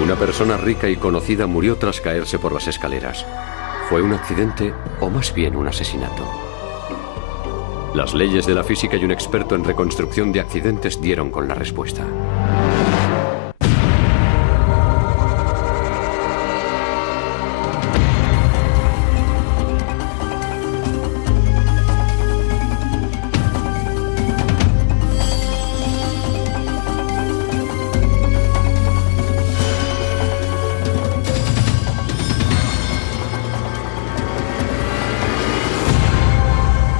Una persona rica y conocida murió tras caerse por las escaleras. ¿Fue un accidente o más bien un asesinato? Las leyes de la física y un experto en reconstrucción de accidentes dieron con la respuesta.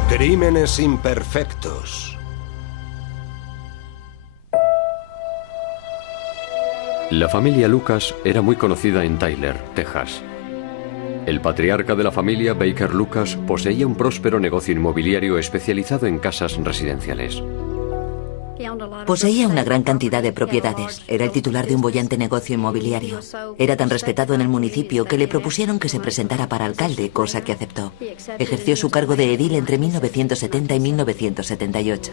Crímenes imperfectos. La familia Lucas era muy conocida en Tyler, Texas. El patriarca de la familia, Baker Lucas, poseía un próspero negocio inmobiliario especializado en casas residenciales. Poseía una gran cantidad de propiedades. Era el titular de un boyante negocio inmobiliario. Era tan respetado en el municipio que le propusieron que se presentara para alcalde, cosa que aceptó. Ejerció su cargo de edil entre 1970 y 1978.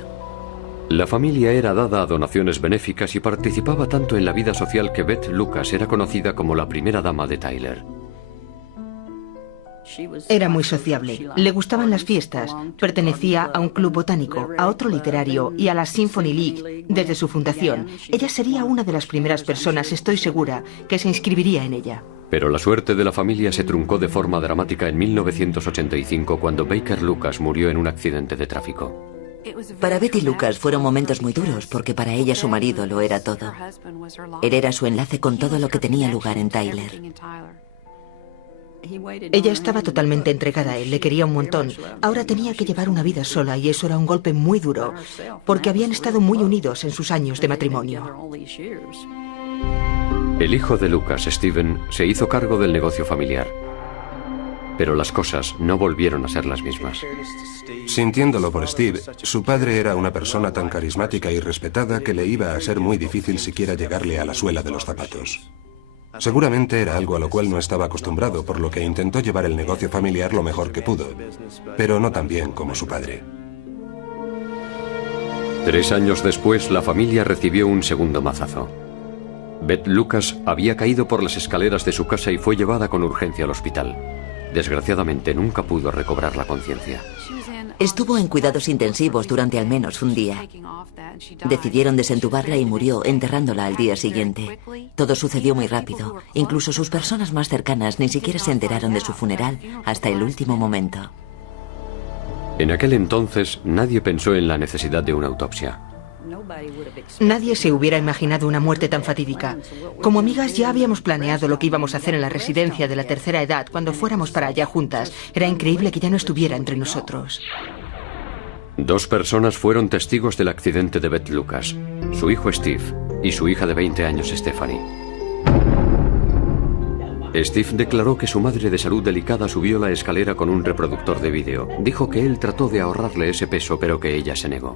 La familia era dada a donaciones benéficas y participaba tanto en la vida social que Beth Lucas era conocida como la primera dama de Tyler. Era muy sociable, le gustaban las fiestas, pertenecía a un club botánico, a otro literario y a la Symphony League. Desde su fundación, ella sería una de las primeras personas, estoy segura, que se inscribiría en ella. Pero la suerte de la familia se truncó de forma dramática en 1985 cuando Baker Lucas murió en un accidente de tráfico. Para Betty Lucas fueron momentos muy duros porque para ella su marido lo era todo. Él era su enlace con todo lo que tenía lugar en Tyler. Ella estaba totalmente entregada a él, le quería un montón. Ahora tenía que llevar una vida sola y eso era un golpe muy duro, porque habían estado muy unidos en sus años de matrimonio. El hijo de Lucas, Steven, se hizo cargo del negocio familiar. Pero las cosas no volvieron a ser las mismas. Sintiéndolo por Steve, su padre era una persona tan carismática y respetada que le iba a ser muy difícil siquiera llegarle a la suela de los zapatos. Seguramente era algo a lo cual no estaba acostumbrado, por lo que intentó llevar el negocio familiar lo mejor que pudo, pero no tan bien como su padre. 3 años después, la familia recibió un segundo mazazo. Beth Lucas había caído por las escaleras de su casa y fue llevada con urgencia al hospital. Desgraciadamente, nunca pudo recobrar la conciencia. Estuvo en cuidados intensivos durante al menos un día. Decidieron desentubarla y murió, enterrándola al día siguiente. Todo sucedió muy rápido. Incluso sus personas más cercanas ni siquiera se enteraron de su funeral hasta el último momento. En aquel entonces, nadie pensó en la necesidad de una autopsia. Nadie se hubiera imaginado una muerte tan fatídica. Como amigas ya habíamos planeado lo que íbamos a hacer en la residencia de la tercera edad cuando fuéramos para allá juntas. Era increíble que ya no estuviera entre nosotros. 2 personas fueron testigos del accidente de Beth Lucas, su hijo Steve y su hija de 20 años, Stephanie. Steve declaró que su madre de salud delicada subió la escalera con un reproductor de vídeo. Dijo que él trató de ahorrarle ese peso, pero que ella se negó.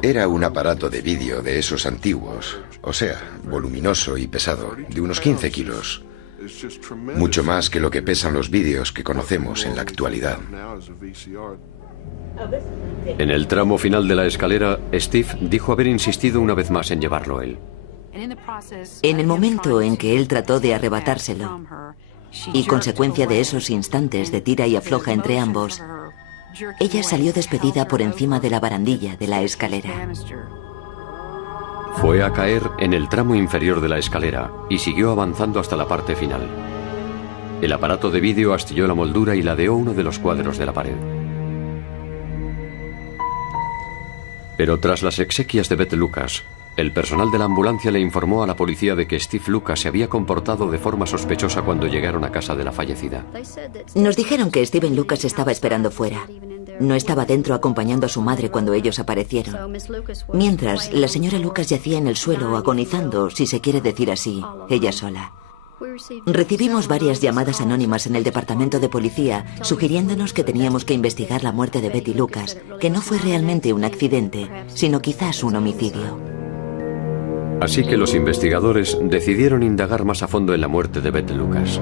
Era un aparato de vídeo de esos antiguos, o sea, voluminoso y pesado, de unos 15 kilos. Mucho más que lo que pesan los vídeos que conocemos en la actualidad. En el tramo final de la escalera, Steve dijo haber insistido una vez más en llevarlo él. En el momento en que él trató de arrebatárselo, y consecuencia de esos instantes de tira y afloja entre ambos, ella salió despedida por encima de la barandilla de la escalera. Fue a caer en el tramo inferior de la escalera y siguió avanzando hasta la parte final. El aparato de vídeo astilló la moldura y ladeó uno de los cuadros de la pared. Pero tras las exequias de Beth Lucas, el personal de la ambulancia le informó a la policía de que Steve Lucas se había comportado de forma sospechosa cuando llegaron a casa de la fallecida. Nos dijeron que Steven Lucas estaba esperando fuera. No estaba dentro acompañando a su madre cuando ellos aparecieron. Mientras, la señora Lucas yacía en el suelo agonizando, si se quiere decir así, ella sola. Recibimos varias llamadas anónimas en el departamento de policía sugiriéndonos que teníamos que investigar la muerte de Betty Lucas, que no fue realmente un accidente, sino quizás un homicidio. Así que los investigadores decidieron indagar más a fondo en la muerte de Beth Lucas.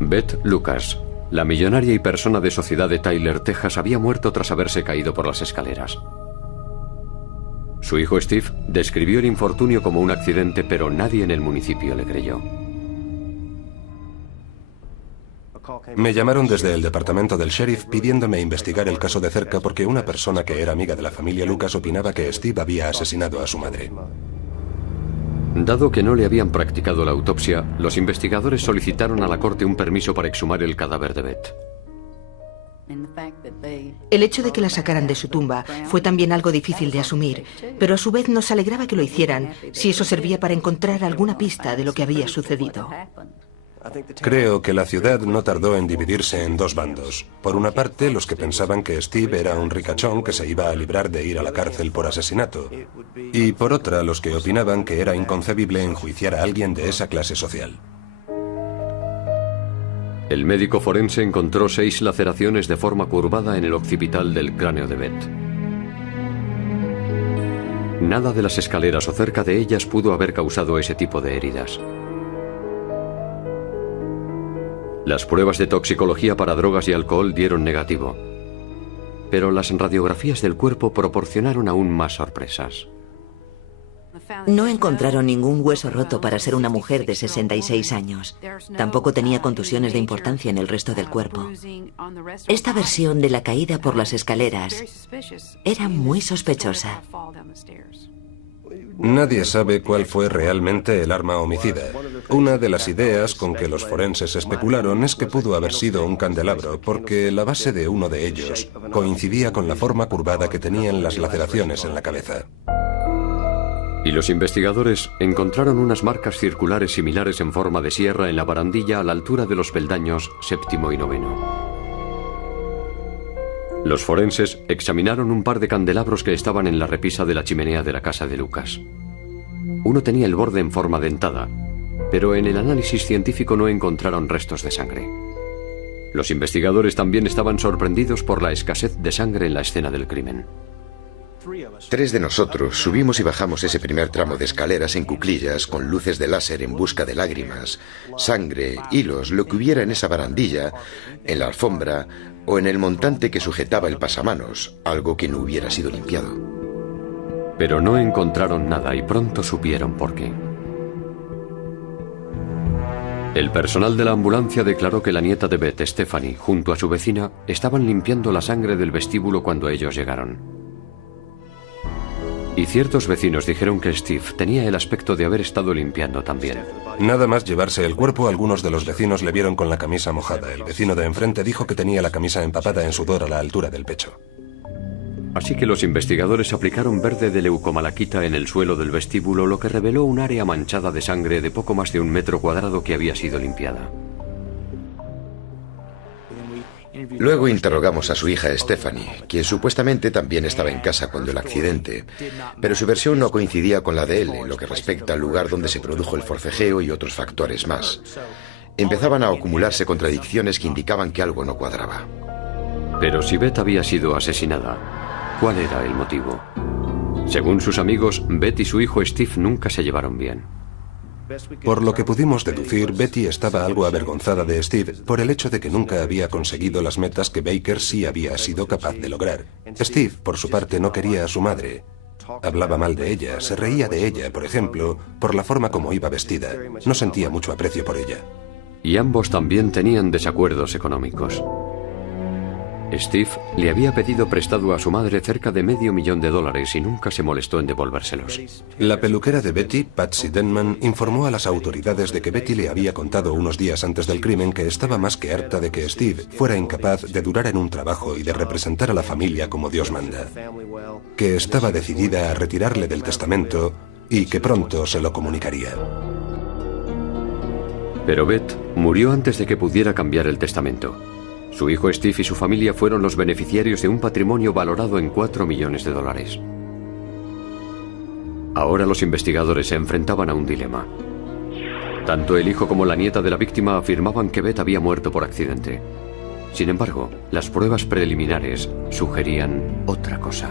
Beth Lucas, la millonaria y persona de sociedad de Tyler, Texas, había muerto tras haberse caído por las escaleras. Su hijo Steve describió el infortunio como un accidente, pero nadie en el municipio le creyó. Me llamaron desde el departamento del sheriff pidiéndome investigar el caso de cerca porque una persona que era amiga de la familia Lucas opinaba que Steve había asesinado a su madre. Dado que no le habían practicado la autopsia, los investigadores solicitaron a la corte un permiso para exhumar el cadáver de Beth. El hecho de que la sacaran de su tumba fue también algo difícil de asumir, pero a su vez nos alegraba que lo hicieran, si eso servía para encontrar alguna pista de lo que había sucedido. Creo que la ciudad no tardó en dividirse en dos bandos. Por una parte, los que pensaban que Steve era un ricachón que se iba a librar de ir a la cárcel por asesinato. Y por otra, los que opinaban que era inconcebible enjuiciar a alguien de esa clase social. El médico forense encontró 6 laceraciones de forma curvada en el occipital del cráneo de Beth. Nada de las escaleras o cerca de ellas pudo haber causado ese tipo de heridas. Las pruebas de toxicología para drogas y alcohol dieron negativo, pero las radiografías del cuerpo proporcionaron aún más sorpresas. No encontraron ningún hueso roto para ser una mujer de 66 años. Tampoco tenía contusiones de importancia en el resto del cuerpo. Esta versión de la caída por las escaleras era muy sospechosa. Nadie sabe cuál fue realmente el arma homicida. Una de las ideas con que los forenses especularon es que pudo haber sido un candelabro, porque la base de uno de ellos coincidía con la forma curvada que tenían las laceraciones en la cabeza. Y los investigadores encontraron unas marcas circulares similares en forma de sierra en la barandilla a la altura de los peldaños 7º y 9º. Los forenses examinaron un par de candelabros que estaban en la repisa de la chimenea de la casa de Lucas. Uno tenía el borde en forma dentada, pero en el análisis científico no encontraron restos de sangre. Los investigadores también estaban sorprendidos por la escasez de sangre en la escena del crimen. 3 de nosotros subimos y bajamos ese primer tramo de escaleras en cuclillas con luces de láser en busca de lágrimas, sangre, hilos, lo que hubiera en esa barandilla, en la alfombra o en el montante que sujetaba el pasamanos, algo que no hubiera sido limpiado. Pero no encontraron nada y pronto supieron por qué. El personal de la ambulancia declaró que la nieta de Beth, Stephanie, junto a su vecina, estaban limpiando la sangre del vestíbulo cuando ellos llegaron. Y ciertos vecinos dijeron que Steve tenía el aspecto de haber estado limpiando también. Nada más llevarse el cuerpo, algunos de los vecinos le vieron con la camisa mojada. El vecino de enfrente dijo que tenía la camisa empapada en sudor a la altura del pecho. Así que los investigadores aplicaron verde de leucomalaquita en el suelo del vestíbulo, lo que reveló un área manchada de sangre de poco más de 1 metro cuadrado que había sido limpiada. Luego interrogamos a su hija Stephanie, quien supuestamente también estaba en casa cuando el accidente, pero su versión no coincidía con la de él en lo que respecta al lugar donde se produjo el forcejeo y otros factores más. Empezaban a acumularse contradicciones que indicaban que algo no cuadraba. Pero si Beth había sido asesinada, ¿cuál era el motivo? Según sus amigos, Beth y su hijo Steve nunca se llevaron bien. Por lo que pudimos deducir, Betty estaba algo avergonzada de Steve por el hecho de que nunca había conseguido las metas que Baker sí había sido capaz de lograr. Steve, por su parte, no quería a su madre. Hablaba mal de ella, se reía de ella, por ejemplo, por la forma como iba vestida. No sentía mucho aprecio por ella. Y ambos también tenían desacuerdos económicos. Steve le había pedido prestado a su madre cerca de $500,000 y nunca se molestó en devolvérselos. La peluquera de Betty, Patsy Denman, informó a las autoridades de que Betty le había contado unos días antes del crimen que estaba más que harta de que Steve fuera incapaz de durar en un trabajo y de representar a la familia como Dios manda. Que estaba decidida a retirarle del testamento y que pronto se lo comunicaría. Pero Beth murió antes de que pudiera cambiar el testamento. Su hijo Steve y su familia fueron los beneficiarios de un patrimonio valorado en $4 millones. Ahora los investigadores se enfrentaban a un dilema. Tanto el hijo como la nieta de la víctima afirmaban que Beth había muerto por accidente. Sin embargo, las pruebas preliminares sugerían otra cosa.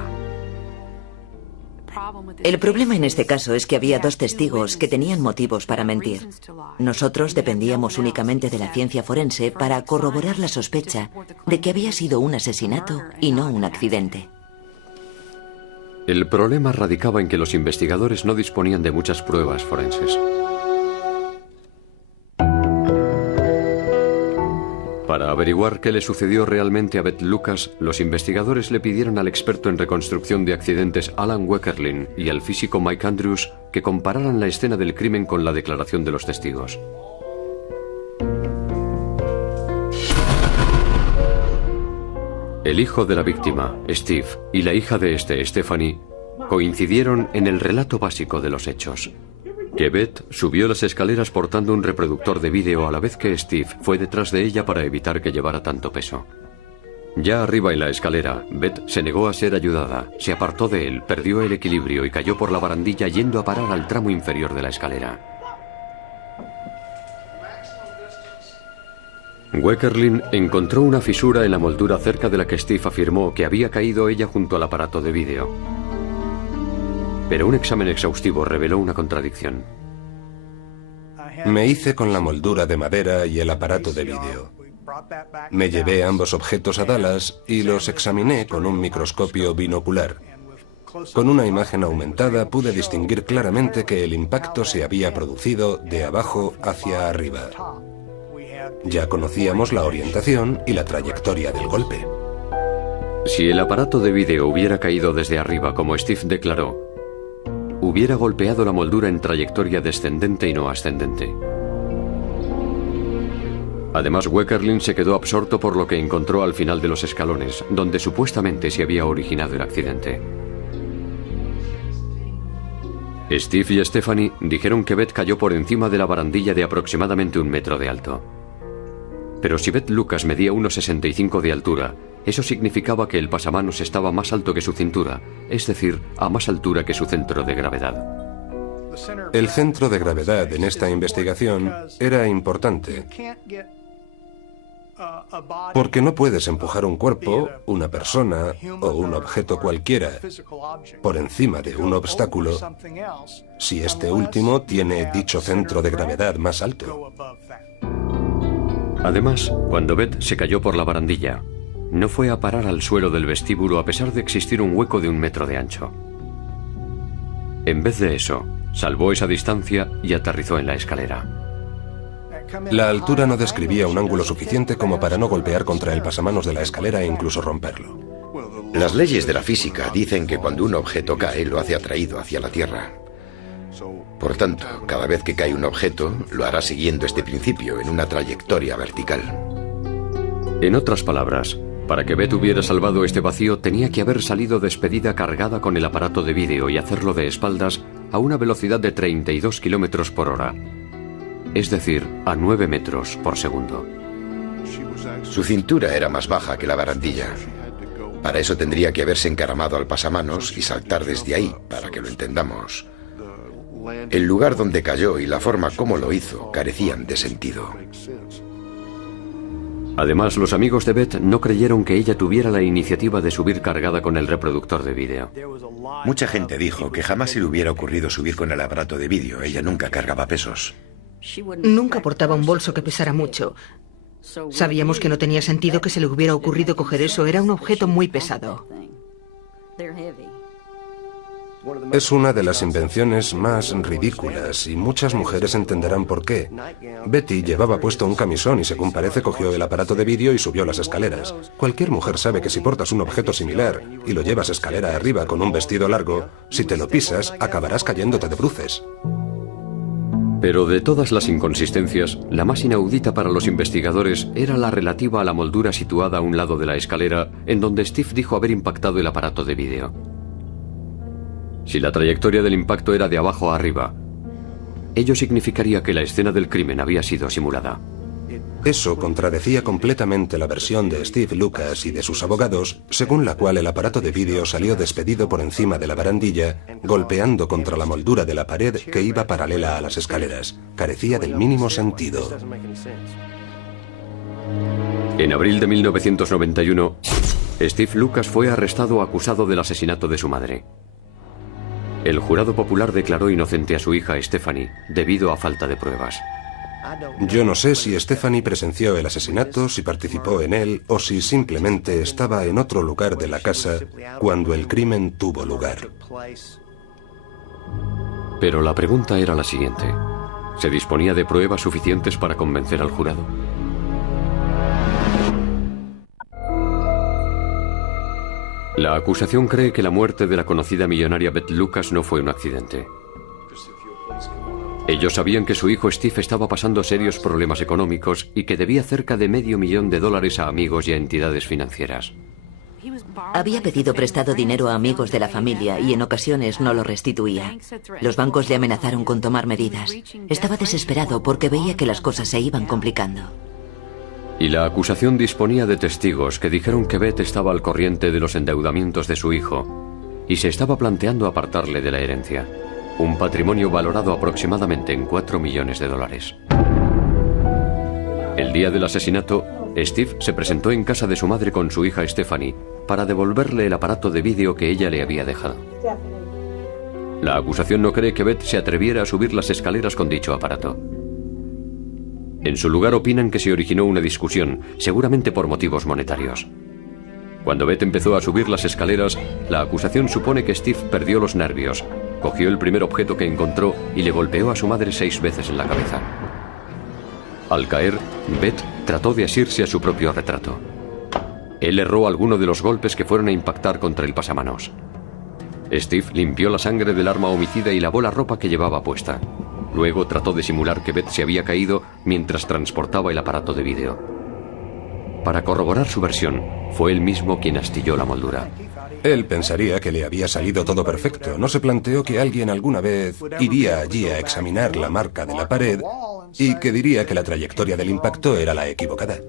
El problema en este caso es que había 2 testigos que tenían motivos para mentir. Nosotros dependíamos únicamente de la ciencia forense para corroborar la sospecha de que había sido un asesinato y no un accidente. El problema radicaba en que los investigadores no disponían de muchas pruebas forenses. Para averiguar qué le sucedió realmente a Beth Lucas, los investigadores le pidieron al experto en reconstrucción de accidentes Alan Weckerlin y al físico Mike Andrews que compararan la escena del crimen con la declaración de los testigos. El hijo de la víctima, Steve, y la hija de este, Stephanie, coincidieron en el relato básico de los hechos. Que Beth subió las escaleras portando un reproductor de vídeo a la vez que Steve fue detrás de ella para evitar que llevara tanto peso. Ya arriba en la escalera, Beth se negó a ser ayudada, se apartó de él, perdió el equilibrio y cayó por la barandilla yendo a parar al tramo inferior de la escalera. Weckerlin encontró una fisura en la moldura cerca de la que Steve afirmó que había caído ella junto al aparato de vídeo. Pero un examen exhaustivo reveló una contradicción. Me hice con la moldura de madera y el aparato de vídeo. Me llevé ambos objetos a Dallas y los examiné con un microscopio binocular. Con una imagen aumentada pude distinguir claramente que el impacto se había producido de abajo hacia arriba. Ya conocíamos la orientación y la trayectoria del golpe. Si el aparato de vídeo hubiera caído desde arriba, como Steve declaró, hubiera golpeado la moldura en trayectoria descendente y no ascendente. Además, Weckerlin se quedó absorto por lo que encontró al final de los escalones, donde supuestamente se había originado el accidente. Steve y Stephanie dijeron que Beth cayó por encima de la barandilla de aproximadamente 1 metro de alto. Pero si Beth Lucas medía 1,65 de altura, eso significaba que el pasamanos estaba más alto que su cintura, es decir, a más altura que su centro de gravedad. El centro de gravedad en esta investigación era importante, porque no puedes empujar un cuerpo, una persona o un objeto cualquiera por encima de un obstáculo si este último tiene dicho centro de gravedad más alto. Además, cuando Beth se cayó por la barandilla, no fue a parar al suelo del vestíbulo a pesar de existir un hueco de 1 metro de ancho. En vez de eso, salvó esa distancia y aterrizó en la escalera. La altura no describía un ángulo suficiente como para no golpear contra el pasamanos de la escalera e incluso romperlo. Las leyes de la física dicen que cuando un objeto cae lo hace atraído hacia la Tierra. Por tanto, cada vez que cae un objeto, lo hará siguiendo este principio en una trayectoria vertical. En otras palabras, para que Beth hubiera salvado este vacío, tenía que haber salido despedida cargada con el aparato de vídeo y hacerlo de espaldas a una velocidad de 32 kilómetros por hora. Es decir, a 9 metros por segundo. Su cintura era más baja que la barandilla. Para eso tendría que haberse encaramado al pasamanos y saltar desde ahí, para que lo entendamos. El lugar donde cayó y la forma como lo hizo carecían de sentido. Además, los amigos de Beth no creyeron que ella tuviera la iniciativa de subir cargada con el reproductor de vídeo. Mucha gente dijo que jamás se le hubiera ocurrido subir con el aparato de vídeo. Ella nunca cargaba pesos. Nunca portaba un bolso que pesara mucho. Sabíamos que no tenía sentido que se le hubiera ocurrido coger eso. Era un objeto muy pesado. Es una de las invenciones más ridículas y muchas mujeres entenderán por qué. Betty llevaba puesto un camisón y según parece cogió el aparato de vídeo y subió las escaleras. Cualquier mujer sabe que si portas un objeto similar y lo llevas escalera arriba con un vestido largo, si te lo pisas acabarás cayéndote de bruces. Pero de todas las inconsistencias, la más inaudita para los investigadores era la relativa a la moldura situada a un lado de la escalera en donde Steve dijo haber impactado el aparato de vídeo. Si la trayectoria del impacto era de abajo a arriba, ello significaría que la escena del crimen había sido simulada. Eso contradecía completamente la versión de Steve Lucas y de sus abogados, según la cual el aparato de vídeo salió despedido por encima de la barandilla, golpeando contra la moldura de la pared que iba paralela a las escaleras. Carecía del mínimo sentido. En abril de 1991, Steve Lucas fue arrestado acusado del asesinato de su madre. El jurado popular declaró inocente a su hija Stephanie debido a falta de pruebas. Yo no sé si Stephanie presenció el asesinato, si participó en él o si simplemente estaba en otro lugar de la casa cuando el crimen tuvo lugar. Pero la pregunta era la siguiente. ¿Se disponía de pruebas suficientes para convencer al jurado? La acusación cree que la muerte de la conocida millonaria Beth Lucas no fue un accidente. Ellos sabían que su hijo Steve estaba pasando serios problemas económicos y que debía cerca de $500,000 a amigos y a entidades financieras. Había pedido prestado dinero a amigos de la familia y en ocasiones no lo restituía. Los bancos le amenazaron con tomar medidas. Estaba desesperado porque veía que las cosas se iban complicando. Y la acusación disponía de testigos que dijeron que Beth estaba al corriente de los endeudamientos de su hijo y se estaba planteando apartarle de la herencia, un patrimonio valorado aproximadamente en $4 millones. El día del asesinato, Steve se presentó en casa de su madre con su hija Stephanie para devolverle el aparato de vídeo que ella le había dejado. La acusación no cree que Beth se atreviera a subir las escaleras con dicho aparato. En su lugar opinan que se originó una discusión, seguramente por motivos monetarios. Cuando Beth empezó a subir las escaleras, la acusación supone que Steve perdió los nervios, cogió el primer objeto que encontró y le golpeó a su madre 6 veces en la cabeza. Al caer, Beth trató de asirse a su propio retrato. Él erró alguno de los golpes que fueron a impactar contra el pasamanos. Steve limpió la sangre del arma homicida y lavó la ropa que llevaba puesta. Luego trató de simular que Beth se había caído mientras transportaba el aparato de vídeo. Para corroborar su versión, fue él mismo quien astilló la moldura. Él pensaría que le había salido todo perfecto. No se planteó que alguien alguna vez iría allí a examinar la marca de la pared y que diría que la trayectoria del impacto era la equivocada.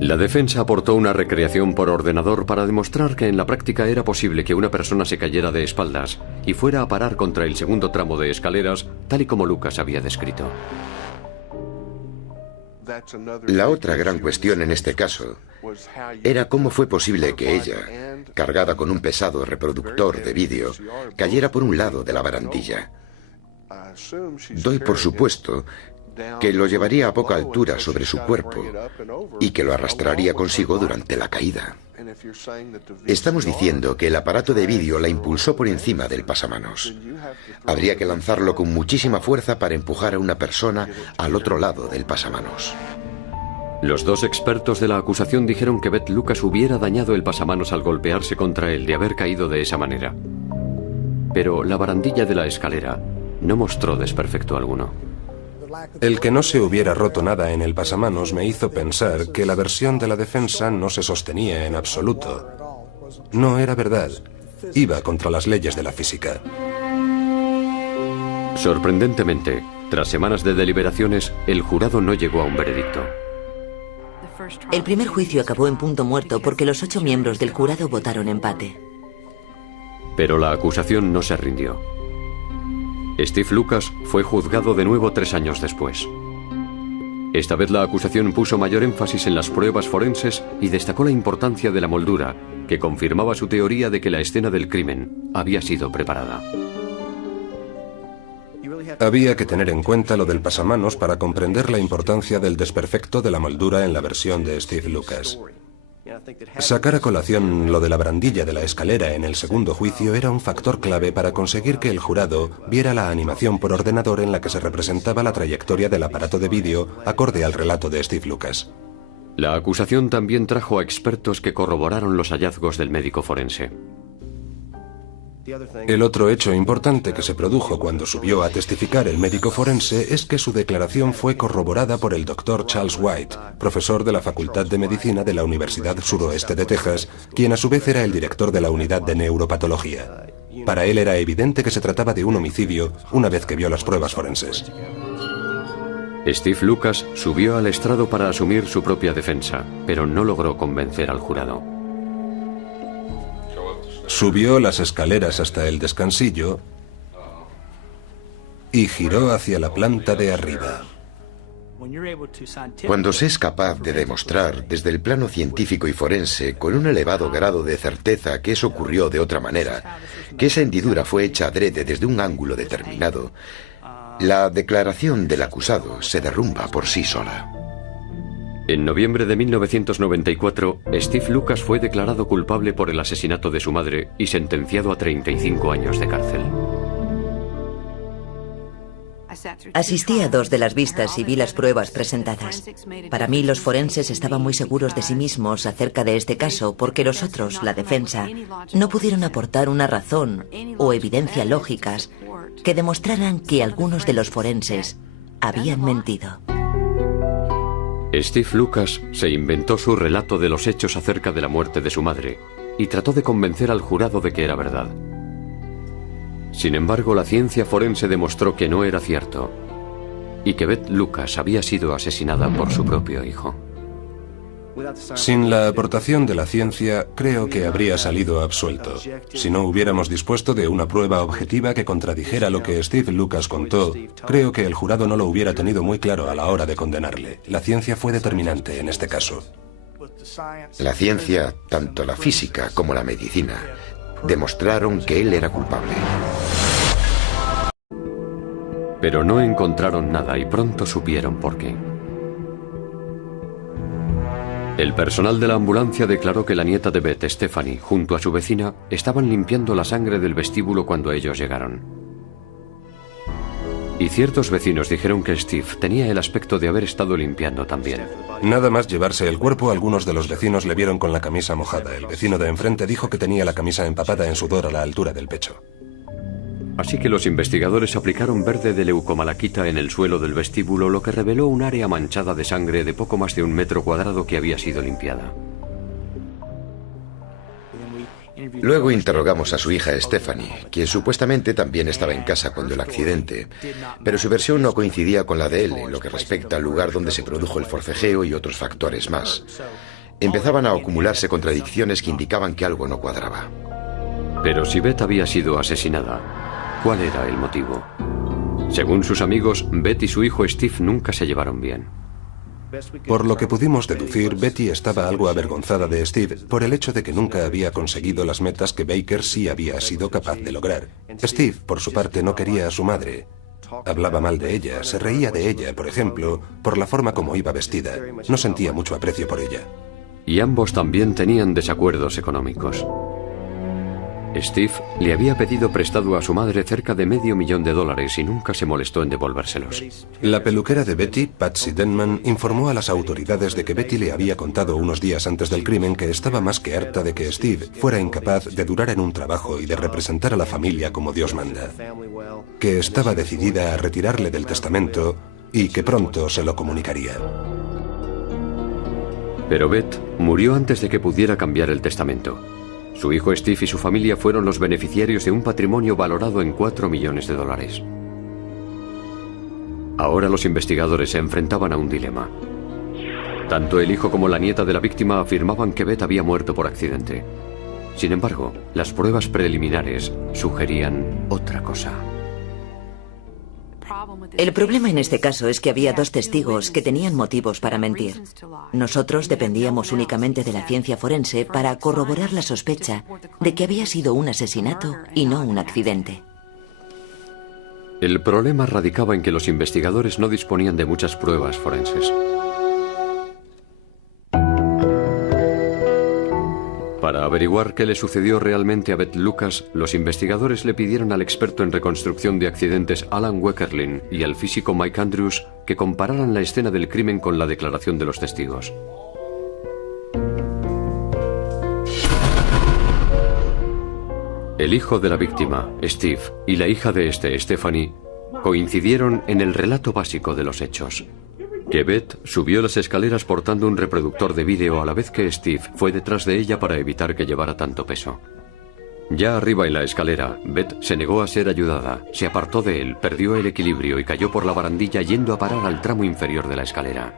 La defensa aportó una recreación por ordenador para demostrar que en la práctica era posible que una persona se cayera de espaldas y fuera a parar contra el segundo tramo de escaleras, tal y como Lucas había descrito. La otra gran cuestión en este caso era cómo fue posible que ella, cargada con un pesado reproductor de vídeo, cayera por un lado de la barandilla. Doy por supuesto que lo llevaría a poca altura sobre su cuerpo y que lo arrastraría consigo durante la caída. Estamos diciendo que el aparato de vídeo la impulsó por encima del pasamanos. Habría que lanzarlo con muchísima fuerza para empujar a una persona al otro lado del pasamanos. Los dos expertos de la acusación dijeron que Beth Lucas hubiera dañado el pasamanos al golpearse contra él de haber caído de esa manera. Pero la barandilla de la escalera no mostró desperfecto alguno. El que no se hubiera roto nada en el pasamanos me hizo pensar que la versión de la defensa no se sostenía en absoluto. No era verdad. Iba contra las leyes de la física. Sorprendentemente, tras semanas de deliberaciones, el jurado no llegó a un veredicto. El primer juicio acabó en punto muerto porque los 8 miembros del jurado votaron empate. Pero la acusación no se rindió. Steve Lucas fue juzgado de nuevo 3 años después. Esta vez la acusación puso mayor énfasis en las pruebas forenses y destacó la importancia de la moldura, que confirmaba su teoría de que la escena del crimen había sido preparada. Había que tener en cuenta lo del pasamanos para comprender la importancia del desperfecto de la moldura en la versión de Steve Lucas. Sacar a colación lo de la barandilla de la escalera en el segundo juicio era un factor clave para conseguir que el jurado viera la animación por ordenador en la que se representaba la trayectoria del aparato de vídeo acorde al relato de Steve Lucas. La acusación también trajo a expertos que corroboraron los hallazgos del médico forense. El otro hecho importante que se produjo cuando subió a testificar el médico forense es que su declaración fue corroborada por el Dr. Charles White, profesor de la Facultad de Medicina de la Universidad Suroeste de Texas, quien a su vez era el director de la unidad de neuropatología. Para él era evidente que se trataba de un homicidio una vez que vio las pruebas forenses. Steve Lucas subió al estrado para asumir su propia defensa, pero no logró convencer al jurado. Subió las escaleras hasta el descansillo y giró hacia la planta de arriba. Cuando se es capaz de demostrar desde el plano científico y forense con un elevado grado de certeza que eso ocurrió de otra manera, que esa hendidura fue hecha adrede desde un ángulo determinado, La declaración del acusado se derrumba por sí sola. En noviembre de 1994, Steve Lucas fue declarado culpable por el asesinato de su madre y sentenciado a 35 años de cárcel. Asistí a 2 de las vistas y vi las pruebas presentadas. Para mí, los forenses estaban muy seguros de sí mismos acerca de este caso porque los otros, la defensa, no pudieron aportar una razón o evidencia lógicas que demostraran que algunos de los forenses habían mentido. Steve Lucas se inventó su relato de los hechos acerca de la muerte de su madre y trató de convencer al jurado de que era verdad. Sin embargo, la ciencia forense demostró que no era cierto y que Beth Lucas había sido asesinada por su propio hijo. Sin la aportación de la ciencia, creo que habría salido absuelto. Si no hubiéramos dispuesto de una prueba objetiva que contradijera lo que Steve Lucas contó, creo que el jurado no lo hubiera tenido muy claro a la hora de condenarle. La ciencia fue determinante en este caso. La ciencia, tanto la física como la medicina, demostraron que él era culpable. Pero no encontraron nada y pronto supieron por qué. El personal de la ambulancia declaró que la nieta de Beth, Stephanie, junto a su vecina, estaban limpiando la sangre del vestíbulo cuando ellos llegaron. Y ciertos vecinos dijeron que Steve tenía el aspecto de haber estado limpiando también. Nada más llevarse el cuerpo, algunos de los vecinos le vieron con la camisa mojada. El vecino de enfrente dijo que tenía la camisa empapada en sudor a la altura del pecho. Así que los investigadores aplicaron verde de leucomalaquita en el suelo del vestíbulo, lo que reveló un área manchada de sangre de poco más de 1 metro cuadrado que había sido limpiada. Luego interrogamos a su hija Stephanie, quien supuestamente también estaba en casa cuando el accidente, pero su versión no coincidía con la de él en lo que respecta al lugar donde se produjo el forcejeo y otros factores más. Empezaban a acumularse contradicciones que indicaban que algo no cuadraba. Pero si Beth había sido asesinada, ¿cuál era el motivo? Según sus amigos, Beth y su hijo Steve nunca se llevaron bien. Por lo que pudimos deducir, Betty estaba algo avergonzada de Steve por el hecho de que nunca había conseguido las metas que Baker sí había sido capaz de lograr. Steve, por su parte, no quería a su madre. Hablaba mal de ella, se reía de ella, por ejemplo, por la forma como iba vestida. No sentía mucho aprecio por ella. Y ambos también tenían desacuerdos económicos. Steve le había pedido prestado a su madre cerca de $500,000 y nunca se molestó en devolvérselos. La peluquera de Betty, Patsy Denman, informó a las autoridades de que Betty le había contado unos días antes del crimen que estaba más que harta de que Steve fuera incapaz de durar en un trabajo y de representar a la familia como Dios manda. Que estaba decidida a retirarle del testamento y que pronto se lo comunicaría. Pero Beth murió antes de que pudiera cambiar el testamento. Su hijo Steve y su familia fueron los beneficiarios de un patrimonio valorado en $4 millones. Ahora los investigadores se enfrentaban a un dilema. Tanto el hijo como la nieta de la víctima afirmaban que Beth había muerto por accidente. Sin embargo, las pruebas preliminares sugerían otra cosa. El problema en este caso es que había 2 testigos que tenían motivos para mentir. Nosotros dependíamos únicamente de la ciencia forense para corroborar la sospecha de que había sido un asesinato y no un accidente. El problema radicaba en que los investigadores no disponían de muchas pruebas forenses. Para averiguar qué le sucedió realmente a Beth Lucas, los investigadores le pidieron al experto en reconstrucción de accidentes Alan Weckerlin y al físico Mike Andrews que compararan la escena del crimen con la declaración de los testigos. El hijo de la víctima, Steve, y la hija de este, Stephanie, coincidieron en el relato básico de los hechos. Que Beth subió las escaleras portando un reproductor de vídeo a la vez que Steve fue detrás de ella para evitar que llevara tanto peso. Ya arriba en la escalera, Beth se negó a ser ayudada, se apartó de él, perdió el equilibrio y cayó por la barandilla yendo a parar al tramo inferior de la escalera.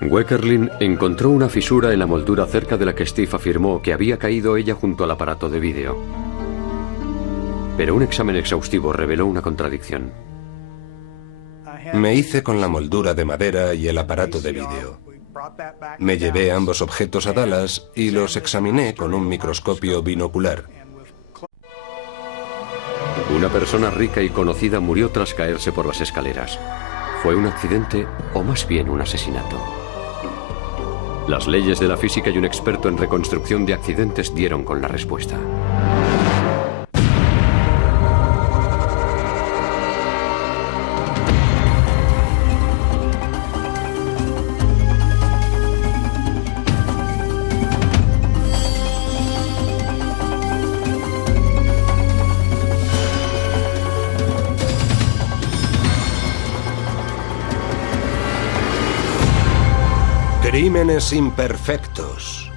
Weckerlin encontró una fisura en la moldura cerca de la que Steve afirmó que había caído ella junto al aparato de vídeo. Pero un examen exhaustivo reveló una contradicción. Me hice con la moldura de madera y el aparato de vídeo. Me llevé ambos objetos a Dallas y los examiné con un microscopio binocular. Una persona rica y conocida murió tras caerse por las escaleras. ¿Fue un accidente o más bien un asesinato? Las leyes de la física y un experto en reconstrucción de accidentes dieron con la respuesta. Crímenes imperfectos.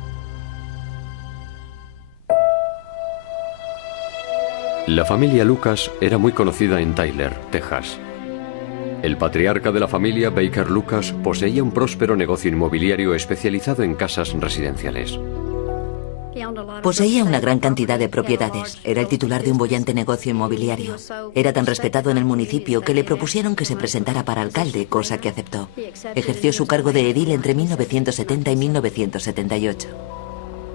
La familia Lucas era muy conocida en Tyler, Texas. El patriarca de la familia, Baker Lucas, poseía un próspero negocio inmobiliario especializado en casas residenciales. Poseía una gran cantidad de propiedades. Era el titular de un boyante negocio inmobiliario. Era tan respetado en el municipio que le propusieron que se presentara para alcalde, cosa que aceptó. Ejerció su cargo de edil entre 1970 y 1978.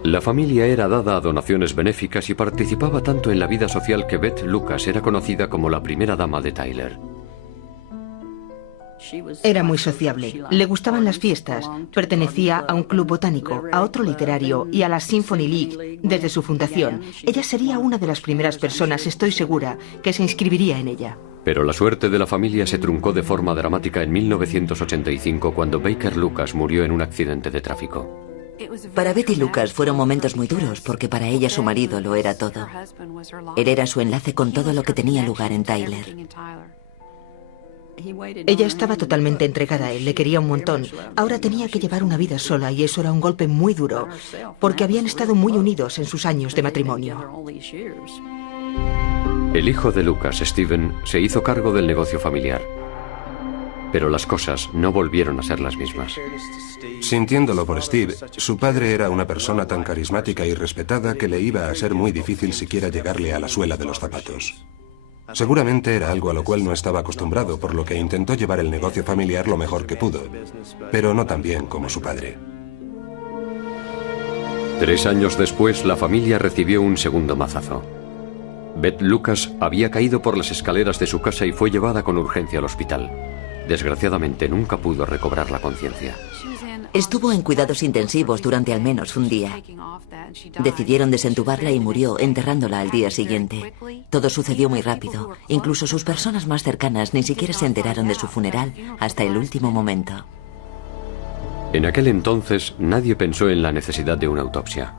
La familia era dada a donaciones benéficas y participaba tanto en la vida social que Beth Lucas era conocida como la primera dama de Tyler. Era muy sociable. Le gustaban las fiestas. Pertenecía a un club botánico, a otro literario y a la Symphony League. Desde su fundación, ella sería una de las primeras personas, estoy segura, que se inscribiría en ella. Pero la suerte de la familia se truncó de forma dramática en 1985 cuando Baker Lucas murió en un accidente de tráfico. Para Betty Lucas fueron momentos muy duros porque para ella su marido lo era todo. Él era su enlace con todo lo que tenía lugar en Tyler. Ella estaba totalmente entregada a él, le quería un montón. Ahora tenía que llevar una vida sola y eso era un golpe muy duro, porque habían estado muy unidos en sus años de matrimonio. El hijo de Lucas, Steven, se hizo cargo del negocio familiar. Pero las cosas no volvieron a ser las mismas. Sintiéndolo por Steve, su padre era una persona tan carismática y respetada que le iba a ser muy difícil siquiera llegarle a la suela de los zapatos. Seguramente era algo a lo cual no estaba acostumbrado, por lo que intentó llevar el negocio familiar lo mejor que pudo, pero no tan bien como su padre. 3 años después, la familia recibió un segundo mazazo. Beth Lucas había caído por las escaleras de su casa y fue llevada con urgencia al hospital. Desgraciadamente, nunca pudo recobrar la conciencia. Estuvo en cuidados intensivos durante al menos un día. Decidieron desentubarla y murió, enterrándola al día siguiente. Todo sucedió muy rápido. Incluso sus personas más cercanas ni siquiera se enteraron de su funeral hasta el último momento. En aquel entonces, nadie pensó en la necesidad de una autopsia.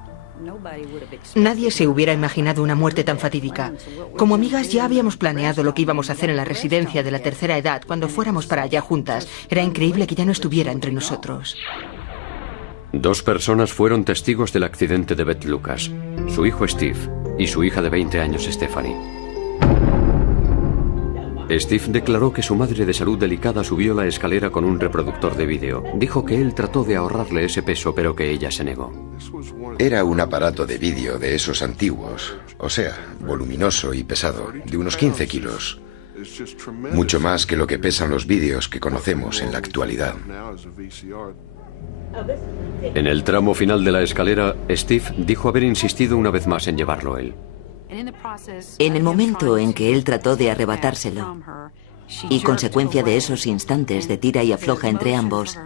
Nadie se hubiera imaginado una muerte tan fatídica. Como amigas ya habíamos planeado lo que íbamos a hacer en la residencia de la tercera edad cuando fuéramos para allá juntas. Era increíble que ya no estuviera entre nosotros. 2 personas fueron testigos del accidente de Beth Lucas, su hijo Steve y su hija de 20 años Stephanie. Steve declaró que su madre de salud delicada subió la escalera con un reproductor de vídeo. Dijo que él trató de ahorrarle ese peso, pero que ella se negó. Era un aparato de vídeo de esos antiguos, o sea, voluminoso y pesado, de unos 15 kilos. Mucho más que lo que pesan los vídeos que conocemos en la actualidad. En el tramo final de la escalera, Steve dijo haber insistido una vez más en llevarlo él. En el momento en que él trató de arrebatárselo, y consecuencia de esos instantes de tira y afloja entre ambos,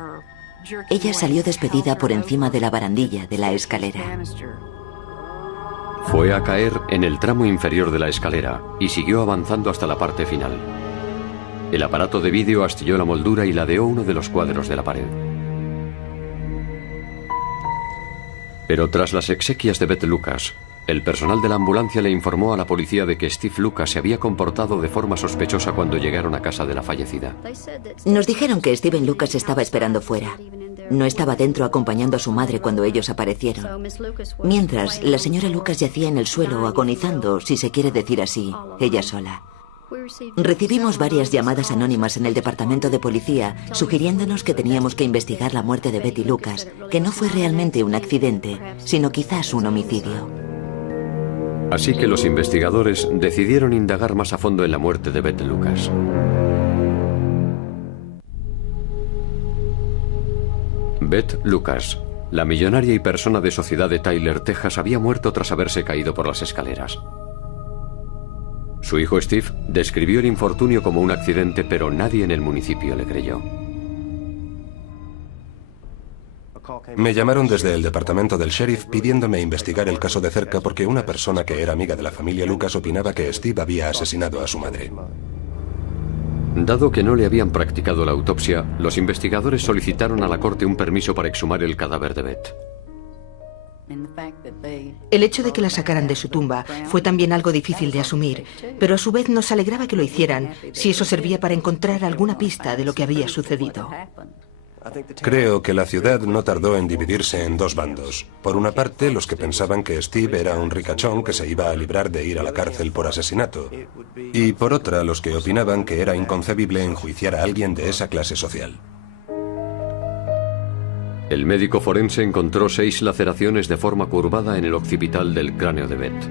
ella salió despedida por encima de la barandilla de la escalera. Fue a caer en el tramo inferior de la escalera y siguió avanzando hasta la parte final. El aparato de vídeo astilló la moldura y ladeó uno de los cuadros de la pared. Pero tras las exequias de Beth Lucas, el personal de la ambulancia le informó a la policía de que Steve Lucas se había comportado de forma sospechosa cuando llegaron a casa de la fallecida. Nos dijeron que Steven Lucas estaba esperando fuera. No estaba dentro acompañando a su madre cuando ellos aparecieron. Mientras, la señora Lucas yacía en el suelo agonizando, si se quiere decir así, ella sola. Recibimos varias llamadas anónimas en el departamento de policía sugiriéndonos que teníamos que investigar la muerte de Betty Lucas, que no fue realmente un accidente, sino quizás un homicidio. Así que los investigadores decidieron indagar más a fondo en la muerte de Beth Lucas. Beth Lucas, la millonaria y persona de sociedad de Tyler, Texas, había muerto tras haberse caído por las escaleras. Su hijo Steve describió el infortunio como un accidente, pero nadie en el municipio le creyó. Me llamaron desde el departamento del sheriff pidiéndome investigar el caso de cerca porque una persona que era amiga de la familia Lucas opinaba que Steve había asesinado a su madre. Dado que no le habían practicado la autopsia, los investigadores solicitaron a la corte un permiso para exhumar el cadáver de Beth. El hecho de que la sacaran de su tumba fue también algo difícil de asumir, pero a su vez nos alegraba que lo hicieran, si eso servía para encontrar alguna pista de lo que había sucedido. Creo que la ciudad no tardó en dividirse en dos bandos. Por una parte, los que pensaban que Steve era un ricachón que se iba a librar de ir a la cárcel por asesinato. Y por otra, los que opinaban que era inconcebible enjuiciar a alguien de esa clase social. El médico forense encontró 6 laceraciones de forma curvada en el occipital del cráneo de Beth.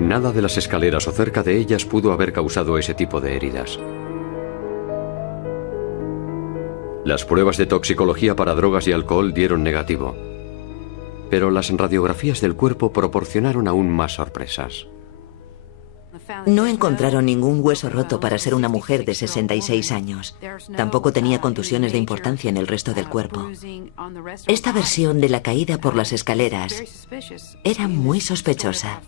Nada de las escaleras o cerca de ellas pudo haber causado ese tipo de heridas. Las pruebas de toxicología para drogas y alcohol dieron negativo, pero las radiografías del cuerpo proporcionaron aún más sorpresas. No encontraron ningún hueso roto para ser una mujer de 66 años. Tampoco tenía contusiones de importancia en el resto del cuerpo. Esta versión de la caída por las escaleras era muy sospechosa.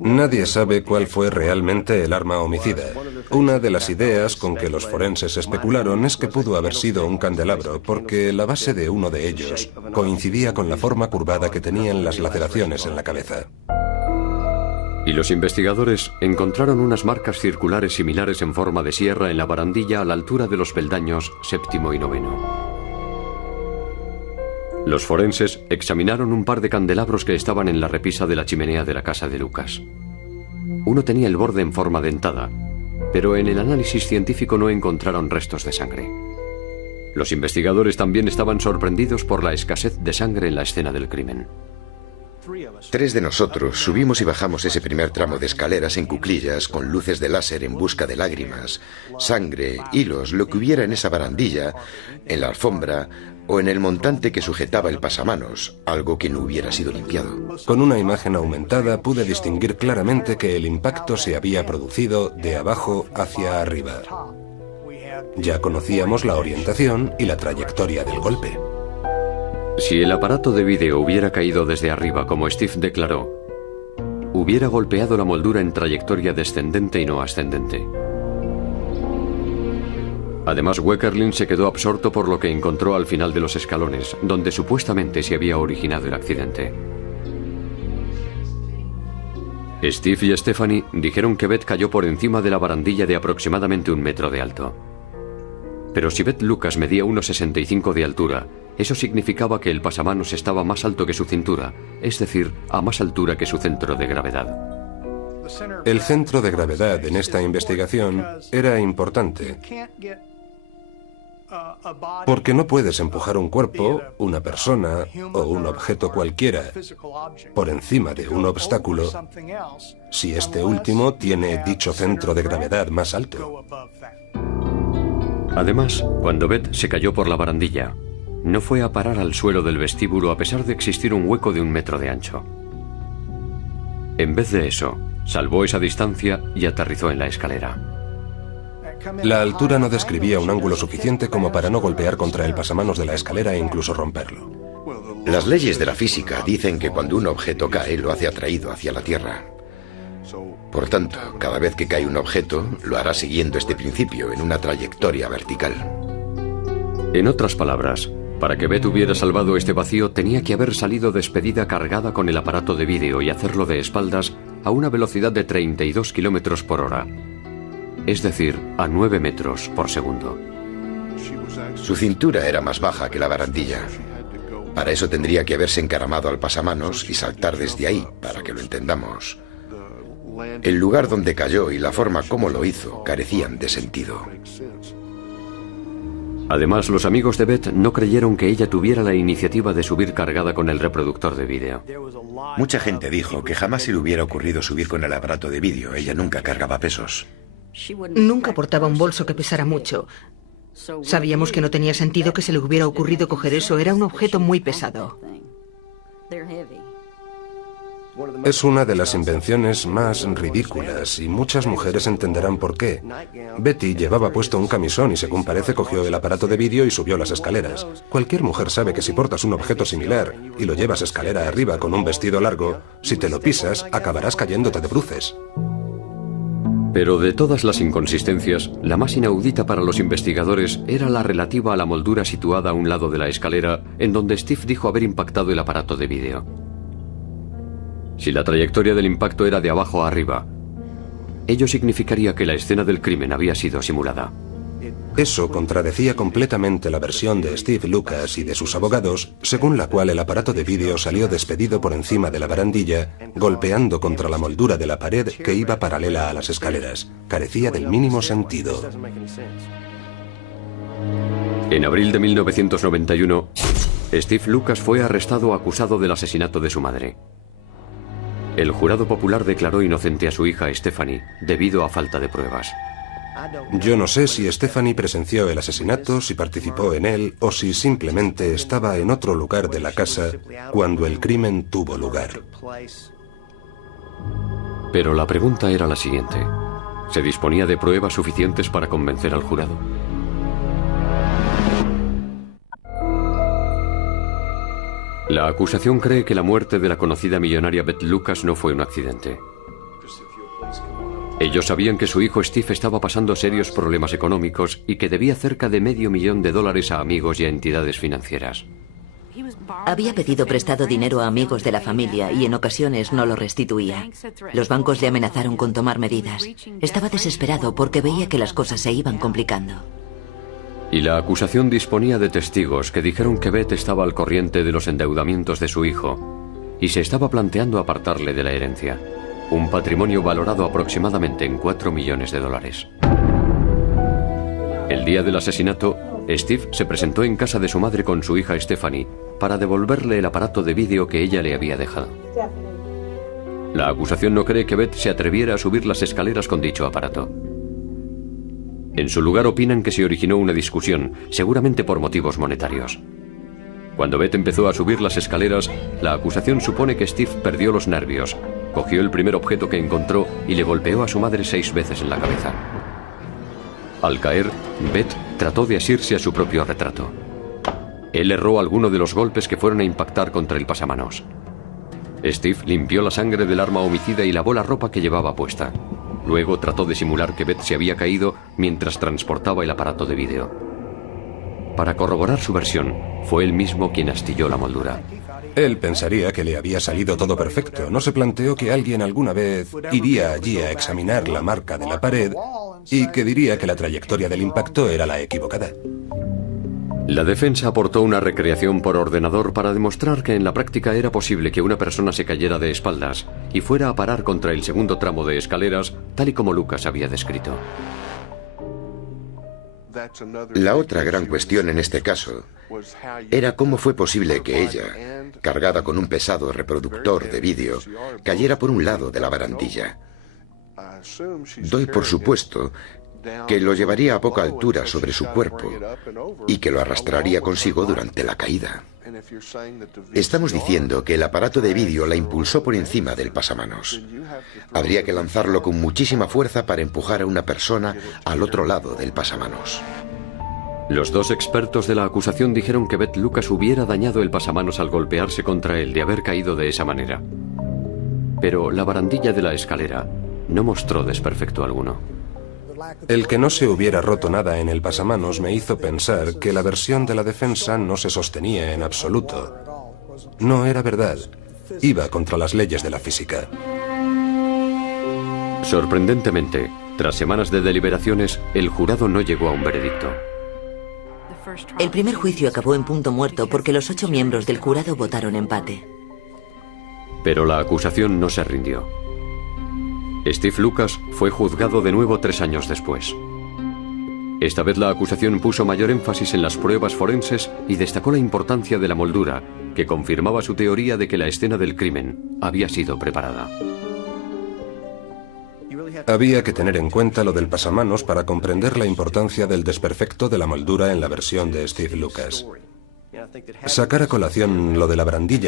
Nadie sabe cuál fue realmente el arma homicida. Una de las ideas con que los forenses especularon es que pudo haber sido un candelabro, porque la base de uno de ellos coincidía con la forma curvada que tenían las laceraciones en la cabeza. Y los investigadores encontraron unas marcas circulares similares en forma de sierra en la barandilla a la altura de los peldaños 7º y 9º. Los forenses examinaron un par de candelabros que estaban en la repisa de la chimenea de la casa de Lucas. Uno tenía el borde en forma dentada, pero en el análisis científico no encontraron restos de sangre. Los investigadores también estaban sorprendidos por la escasez de sangre en la escena del crimen. 3 de nosotros subimos y bajamos ese primer tramo de escaleras en cuclillas con luces de láser en busca de lágrimas, sangre, hilos, lo que hubiera en esa barandilla, en la alfombra o en el montante que sujetaba el pasamanos, algo que no hubiera sido limpiado. Con una imagen aumentada pude distinguir claramente que el impacto se había producido de abajo hacia arriba. Ya conocíamos la orientación y la trayectoria del golpe. Si el aparato de vídeo hubiera caído desde arriba, como Steve declaró, hubiera golpeado la moldura en trayectoria descendente y no ascendente. Además, Weckerlin se quedó absorto por lo que encontró al final de los escalones, donde supuestamente se había originado el accidente. Steve y Stephanie dijeron que Beth cayó por encima de la barandilla de aproximadamente 1 metro de alto. Pero si Beth Lucas medía 1,65 de altura, eso significaba que el pasamanos estaba más alto que su cintura, es decir, a más altura que su centro de gravedad. El centro de gravedad en esta investigación era importante, porque no puedes empujar un cuerpo, una persona o un objeto cualquiera por encima de un obstáculo si este último tiene dicho centro de gravedad más alto. Además, cuando Beth se cayó por la barandilla, no fue a parar al suelo del vestíbulo a pesar de existir un hueco de 1 metro de ancho. En vez de eso, salvó esa distancia y aterrizó en la escalera. La altura no describía un ángulo suficiente como para no golpear contra el pasamanos de la escalera e incluso romperlo. Las leyes de la física dicen que cuando un objeto cae lo hace atraído hacia la Tierra. Por tanto, cada vez que cae un objeto, lo hará siguiendo este principio en una trayectoria vertical. En otras palabras, para que Beth hubiera salvado este vacío, tenía que haber salido despedida cargada con el aparato de vídeo y hacerlo de espaldas a una velocidad de 32 kilómetros por hora. Es decir, a 9 metros por segundo. Su cintura era más baja que la barandilla. Para eso tendría que haberse encaramado al pasamanos y saltar desde ahí, para que lo entendamos. El lugar donde cayó y la forma como lo hizo carecían de sentido. Además, los amigos de Beth no creyeron que ella tuviera la iniciativa de subir cargada con el reproductor de vídeo. Mucha gente dijo que jamás se le hubiera ocurrido subir con el aparato de vídeo. Ella nunca cargaba pesos. Nunca portaba un bolso que pesara mucho. Sabíamos que no tenía sentido que se le hubiera ocurrido coger eso. Era un objeto muy pesado. Es una de las invenciones más ridículas y muchas mujeres entenderán por qué. Betty llevaba puesto un camisón y según parece cogió el aparato de vídeo y subió las escaleras. Cualquier mujer sabe que si portas un objeto similar y lo llevas escalera arriba con un vestido largo, si te lo pisas acabarás cayéndote de bruces. Pero de todas las inconsistencias, la más inaudita para los investigadores era la relativa a la moldura situada a un lado de la escalera en donde Steve dijo haber impactado el aparato de vídeo. Si la trayectoria del impacto era de abajo a arriba, ello significaría que la escena del crimen había sido simulada. Eso contradecía completamente la versión de Steve Lucas y de sus abogados, según la cual el aparato de vídeo salió despedido por encima de la barandilla, golpeando contra la moldura de la pared que iba paralela a las escaleras. Carecía del mínimo sentido. En abril de 1991, Steve Lucas fue arrestado acusado del asesinato de su madre. El jurado popular declaró inocente a su hija Stephanie debido a falta de pruebas. Yo no sé si Stephanie presenció el asesinato, si participó en él o si simplemente estaba en otro lugar de la casa cuando el crimen tuvo lugar. Pero la pregunta era la siguiente: ¿se disponía de pruebas suficientes para convencer al jurado? La acusación cree que la muerte de la conocida millonaria Beth Lucas no fue un accidente. Ellos sabían que su hijo Steve estaba pasando serios problemas económicos y que debía cerca de $500,000 a amigos y a entidades financieras. Había pedido prestado dinero a amigos de la familia y en ocasiones no lo restituía. Los bancos le amenazaron con tomar medidas. Estaba desesperado porque veía que las cosas se iban complicando. Y la acusación disponía de testigos que dijeron que Beth estaba al corriente de los endeudamientos de su hijo y se estaba planteando apartarle de la herencia, un patrimonio valorado aproximadamente en $4 millones. El día del asesinato, Steve se presentó en casa de su madre con su hija Stephanie para devolverle el aparato de vídeo que ella le había dejado. La acusación no cree que Beth se atreviera a subir las escaleras con dicho aparato. En su lugar opinan que se originó una discusión, seguramente por motivos monetarios. Cuando Beth empezó a subir las escaleras, la acusación supone que Steve perdió los nervios, cogió el primer objeto que encontró y le golpeó a su madre 6 veces en la cabeza. Al caer, Beth trató de asirse a su propio retrato. Él erró alguno de los golpes que fueron a impactar contra el pasamanos. Steve limpió la sangre del arma homicida y lavó la ropa que llevaba puesta. Luego trató de simular que Beth se había caído mientras transportaba el aparato de vídeo. Para corroborar su versión, fue él mismo quien astilló la moldura. Él pensaría que le había salido todo perfecto. No se planteó que alguien alguna vez iría allí a examinar la marca de la pared y que diría que la trayectoria del impacto era la equivocada. La defensa aportó una recreación por ordenador para demostrar que en la práctica era posible que una persona se cayera de espaldas y fuera a parar contra el segundo tramo de escaleras, tal y como Lucas había descrito. La otra gran cuestión en este caso era cómo fue posible que ella, cargada con un pesado reproductor de vídeo, cayera por un lado de la barandilla. Doy por supuesto que lo llevaría a poca altura sobre su cuerpo y que lo arrastraría consigo durante la caída. Estamos diciendo que el aparato de vídeo la impulsó por encima del pasamanos. Habría que lanzarlo con muchísima fuerza para empujar a una persona al otro lado del pasamanos. Los dos expertos de la acusación dijeron que Beth Lucas hubiera dañado el pasamanos al golpearse contra él de haber caído de esa manera. Pero la barandilla de la escalera no mostró desperfecto alguno. El que no se hubiera roto nada en el pasamanos me hizo pensar que la versión de la defensa no se sostenía en absoluto. No era verdad. Iba contra las leyes de la física. Sorprendentemente, tras semanas de deliberaciones, el jurado no llegó a un veredicto. El primer juicio acabó en punto muerto porque los 8 miembros del jurado votaron empate. Pero la acusación no se rindió. Steve Lucas fue juzgado de nuevo 3 años después. Esta vez la acusación puso mayor énfasis en las pruebas forenses y destacó la importancia de la moldura, que confirmaba su teoría de que la escena del crimen había sido preparada. Había que tener en cuenta lo del pasamanos para comprender la importancia del desperfecto de la moldura en la versión de Steve Lucas. Sacar a colación lo de la barandilla